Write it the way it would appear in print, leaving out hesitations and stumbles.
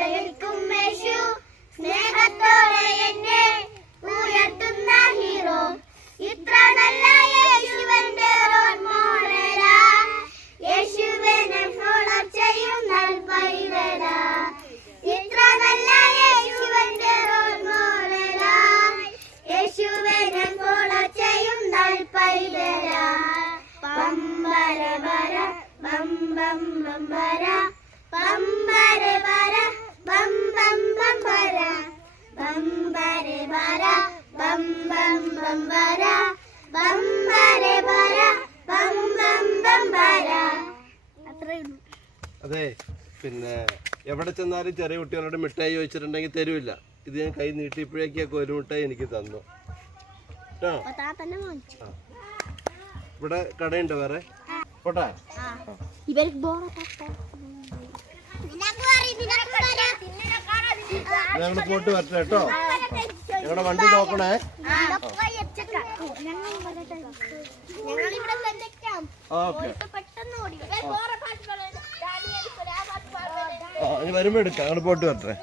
കൂടെ നിൽക്കും യേശു സ്നേഹത്തോടെ എന്നെ ഉയർത്തുന്ന ഹീറോ ഇത്ര നല്ല യേശുവിന്റെ റോൾ മോഡലാ യേശുവിനെ ഫോളോ ചെയ്യുന്ന പൈതലാ ഇത്ര നല്ല യേശുവിന്റെ റോൾ മോഡലാ യേശുവിനെ ഫോളോ ചെയ്യുന്ന പൈതലാ പമ്പര വര ബം ബം ബംബര പമ്പര വര ബം ബം ബംബര പമ്പര വര ബം ബം ബംബര പമ്പര വര ബം ബം ബംബര. അതെ, പിന്നെ എവിടെ ചെന്നാലും ചെറിയ കുട്ടികളോട് മിഠായി ചോദിച്ചിട്ടുണ്ടെങ്കിൽ തരൂല്ല. ഇത് ഞാൻ കൈ നീട്ടിയപ്പോഴേക്കൊക്കെ ഒരു മിഠായി എനിക്ക് തന്നു കേട്ടോ. ഇവിടെ കടയുണ്ടോ വേറെ? പോട്ടെ, ഞങ്ങൾ പോയിട്ട് വരട്ടെ കേട്ടോ. ഞങ്ങളുടെ വണ്ടി നോക്കണേ. ഓക്കെ, വരുമ്പോ എടുക്കാം. ഞങ്ങൾ പോയിട്ട് വരട്ടെ.